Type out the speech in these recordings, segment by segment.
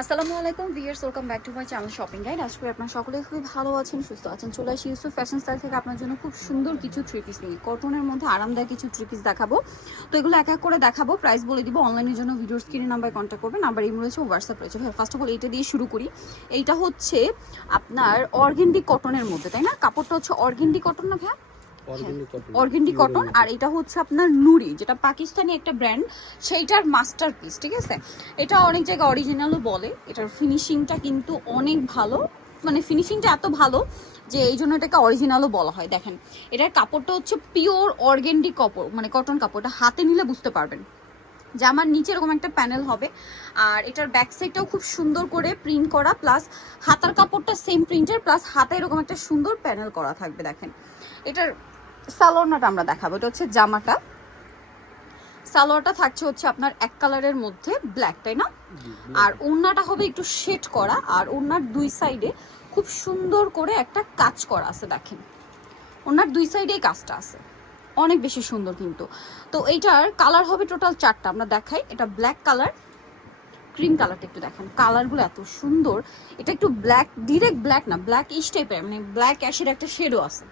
আসসালামু আলাইকুম viewers welcome back to my channel shopping guide. আজকে আপনার সকলে খুবই ভালো আছেন, সুস্থ আছেন। চলে আসি ইউসুফ ফ্যাশন স্টাইল থেকে আপনার জন্য খুব সুন্দর কিছু থ্রি পিস নিয়ে। কটনের মধ্যে আরামদায়ক কিছু থ্রি পিস দেখাবো। তো এগুলো এক এক করে দেখাবো প্রাইস বলে দিব। অনলাইনের জন্য ভিডিওর স্ক্রিনে নাম্বার কন্ট্যাক্ট করবেন নাম্বার ইমেল রয়েছে হোয়াটসঅ্যাপ রয়েছে। ফার্স্ট অফ অল এইটা দিয়ে শুরু করি। এইটা হচ্ছে আপনার অর্গেন্ডি কটনের মধ্যে, তাই না? কাপড়টা হচ্ছে অর্গেন্ডি কটন না ভাইয়া? Organdie cotton. আর এটা হচ্ছে আপনার নুরি যেটা পাকিস্তানি একটা ব্র্যান্ড সেইটার মাস্টার পিস ঠিক আছে? এটা অনেক জায়গায় অরিজিনালও বলে এটার ফিনিশিংটা কিন্তু অনেক ভালো মানে ফিনিশিংটা এত ভালো যে এই জন্য এটাকে অরিজিনালও বলা হয়। দেখেন এটার কাপড়টা হচ্ছে পিওর অর্গেন্ডি কাপড় মানে কটন কাপড় এটা হাতে নিলে বুঝতে পারবেন। জামার নিচে এরকম একটা প্যানেল হবে আর এটার ব্যাক সাইডটাও খুব সুন্দর করে প্রিন্ট করা প্লাস হাতার কাপড়টা সেম প্রিন্টের প্লাস হাতে এরকম একটা সুন্দর প্যানেল করা থাকবে দেখেন। এটার সালোয়ারটা আমরা দেখাবো। এটা হচ্ছে জামাটা। সালোয়ারটা থাকছে হচ্ছে আপনার এক কালারের মধ্যে ব্ল্যাক তাই না? আর ওড়নাটা হবে একটু শেড করা আর ওড়নার দুই সাইডে খুব সুন্দর করে একটা কাজ করা আছে দেখেন। ওনার দুই সাইডেই কাজটা আছে। অনেক বেশি সুন্দর কিন্তু। তো এইটার কালার হবে টোটাল চারটা আমরা দেখাই। এটা ব্ল্যাক কালার ক্রিম কালারটা একটু দেখেন। কালারগুলো এত সুন্দর। এটা একটু ব্ল্যাক ডিরেক্ট ব্ল্যাক না ব্ল্যাক ইস টাইপের মানে ব্ল্যাক অ্যাশের একটা শেডও আছে।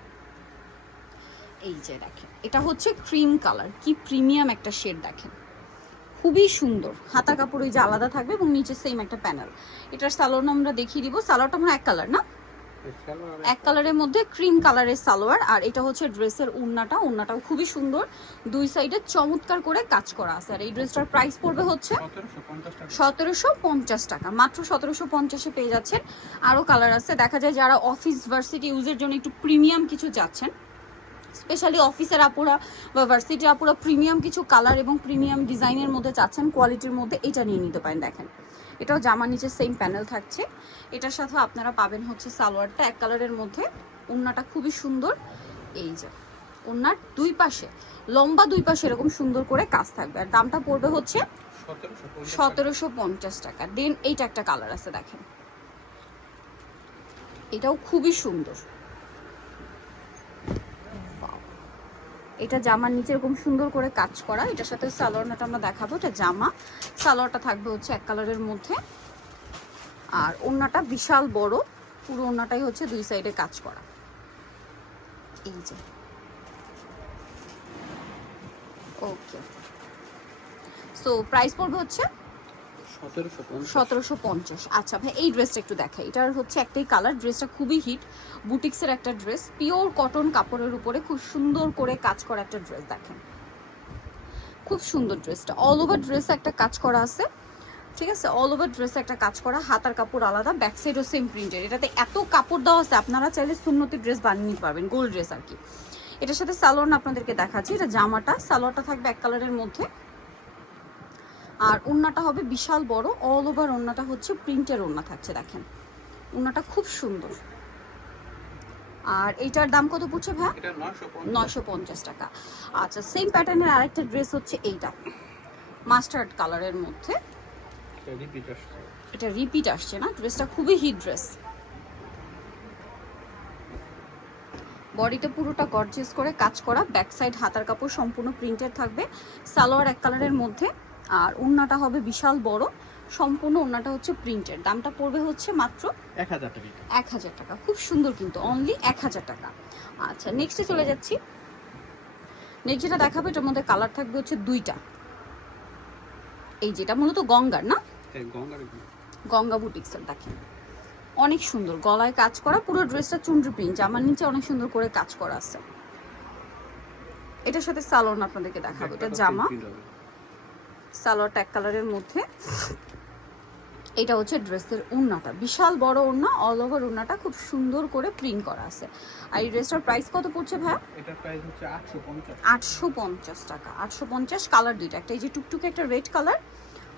এই যে দেখেন এটা হচ্ছে ক্রিম কালার কি প্রিমিয়াম একটা শেড দেখেন। খুবই সুন্দর হাতা কাপড় ওই যে আলাদা থাকবে এবং নিচে সেম একটা প্যানেল এটার সালোয়ার আমরা দেখিয়ে দিব সালোয়ারটা আমরা এক কালার না? এক কালারের মধ্যে ক্রিম কালারের সালোয়ার আর এটা হচ্ছে ড্রেসের উন্নাটা উন্নাটাও খুবই সুন্দর। দুই সাইডে চমৎকার করে কাজ করা আছে আর এই ড্রেসটার প্রাইস পড়বে হচ্ছে সতেরোশো পঞ্চাশ টাকা। মাত্র সতেরোশো পঞ্চাশে পেয়ে যাচ্ছেন। আরও কালার আছে দেখা যায় যারা অফিস ভার্সিটি ইউজের জন্য একটু প্রিমিয়াম কিছু যাচ্ছেন। স্পেশালি অফিসের আপুরা বা ভার্সিটি আপুরা প্রিমিয়াম কিছু কালার এবং প্রিমিয়াম ডিজাইনের মধ্যে চাচ্ছেন, কোয়ালিটির মধ্যে এটা নিয়ে নিতে পারেন, দেখেন। এটাও জামার নিচে সেম প্যানেল থাকছে। এটার সাথে আপনারা পাবেন হচ্ছে সালোয়ারটা, এক কালারের মধ্যে। ওড়নাটা খুবই সুন্দর। এই যে ওড়নার দুই পাশে, লম্বা দুই পাশে এরকম সুন্দর করে কাজ থাকবে। আর দামটা পড়বে হচ্ছে সতেরোশো পঞ্চাশ টাকা। দেন এইটা একটা কালার আছে, দেখেন। এটাও খুবই সুন্দর। এটা জামার নিচে এরকম সুন্দর করে কাজ করা। এটার সাথে সালোয়ারটা আমরা দেখাবো, এটা জামা। সালোয়ারটা থাকবে হচ্ছে এক কালারের মধ্যে। আর ওড়নাটা বিশাল বড়, পুরো ওড়নাটাই হচ্ছে দুই সাইডে কাজ করা। এই যে। ওকে সো প্রাইস পড়বে হচ্ছে সতেরোশো পঞ্চাশ। আচ্ছা ভাই, এই ড্রেসটা একটু দেখাই। এটার হচ্ছে একটাই কালার ড্রেসটা খুবই হিট বুটিক্সের একটা ড্রেস পিওর কটন কাপড়ের উপরে খুব সুন্দর করে কাজ করা একটা ড্রেস দেখেন। খুব সুন্দর ড্রেসটা অল ওভার ড্রেস একটা কাজ করা আছে। ঠিক আছে? অল ওভার ড্রেসে একটা কাজ করা হাতার কাপড় আলাদা ব্যাক সাইডও সেম প্রিন্টের এটাতে এত কাপড় দেওয়া আছে, আপনারা চাইলে সুন্নতি ড্রেস বানিয়ে নিতে পারবেন গোল্ড ড্রেস আর কি। এটার সাথে সালোয়ার আপনাদেরকে দেখাচ্ছি। এটা জামাটা সালোয়ারটা থাকবে এক কালারের মধ্যে। আর ওড়নাটা হবে বিশাল বড় অল ওভার ওড়নাটা হচ্ছে প্রিন্টের ওড়না থাকছে দেখেন। ওড়নাটা খুব সুন্দর। আর এইটার দাম কত পড়ছে ভাই? নয়শো পঞ্চাশ। টাকা। আচ্ছা সেম প্যাটার্নের আরেকটা ড্রেস হচ্ছে এইটা। মাস্টার্ড কালারের মধ্যে। এটা রিপিট আসছে। না? ড্রেসটা খুবই হিট ড্রেস বডিতে পুরোটা গর্জিয়াস করে কাজ করা। ব্যাক সাইড হাতার কাপড় সম্পূর্ণ প্রিন্টেড থাকবে। সালোয়ার এক কালারের মধ্যে। আর ওড়নাটা হবে বিশাল বড়। সম্পূর্ণ ওড়নাটা হচ্ছে প্রিন্টেড দামটা পড়বে হচ্ছে মাত্র এক হাজার টাকা। এক হাজার টাকা। খুব সুন্দর কিন্তু অনলি এক হাজার টাকা। আচ্ছা নেক্সটে চলে যাচ্ছি। নেক্সট যেটা দেখাবো এটার মধ্যে কালার থাকবে হচ্ছে দুইটা। এই যেটা মূলত গঙ্গার না? গঙ্গা বুটিক্সের দেখেন। অনেক সুন্দর গলায় কাজ করা পুরো ড্রেসটা চুন্ডি প্রিন্ট জামার নিচে অনেক সুন্দর করে কাজ করা আছে। এটার সাথে সালোয়ার আপনাদেরকে দেখাবো এটা জামা। সালোয়ারটা এক কালারের মধ্যে। এটা হচ্ছে ড্রেসের ওড়নাটা বিশাল বড় ওড়না অল ওভার ওড়নাটা খুব সুন্দর করে প্রিন্ট করা আছে। আর এই ড্রেসটার প্রাইস কত পড়ছে ভাইয়া? এটার প্রাইস হচ্ছে আটশো পঞ্চাশ। আটশো পঞ্চাশ টাকা। আটশো পঞ্চাশ কালার দুইটা। একটা এই যে টুকটুকে একটা রেড কালার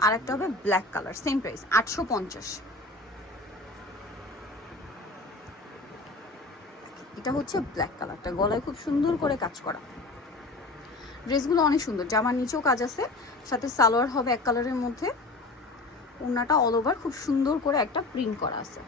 আর একটা হবে ব্ল্যাক কালার সেম প্রাইস আটশো পঞ্চাশ। এটা হচ্ছে ব্ল্যাক কালারটা গলায় খুব সুন্দর করে কাজ করা। ড্রেসগুলো অনেক সুন্দর। জামার নিচেও কাজ আছে সাথে সালোয়ার হবে এক কালারের মধ্যে। ওড়নাটা অল ওভার খুব সুন্দর করে একটা প্রিন্ট করা আছে।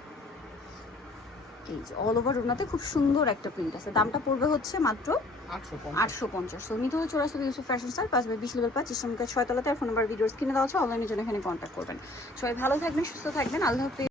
এই যে অল ওভার ওড়নাতে খুব সুন্দর একটা প্রিন্ট আছে। দামটা পড়বে হচ্ছে মাত্র আটশো পঞ্চাশ। আটশো পঞ্চাশ। তো নিতে হলে ইউসুফ ফ্যাশন স্টার পাঁচ বাই বিশ লেভেল পাঁচ ইসলামকা ছয় তলাতে আর ফোন নাম্বার ভিডিওস কিনে দেওয়া আছে। অনলাইনের জন্য এখানে কন্ট্যাক্ট করবেন। সবাই ভালো থাকবেন সুস্থ থাকবেন। আল্লাহ হাফিজ।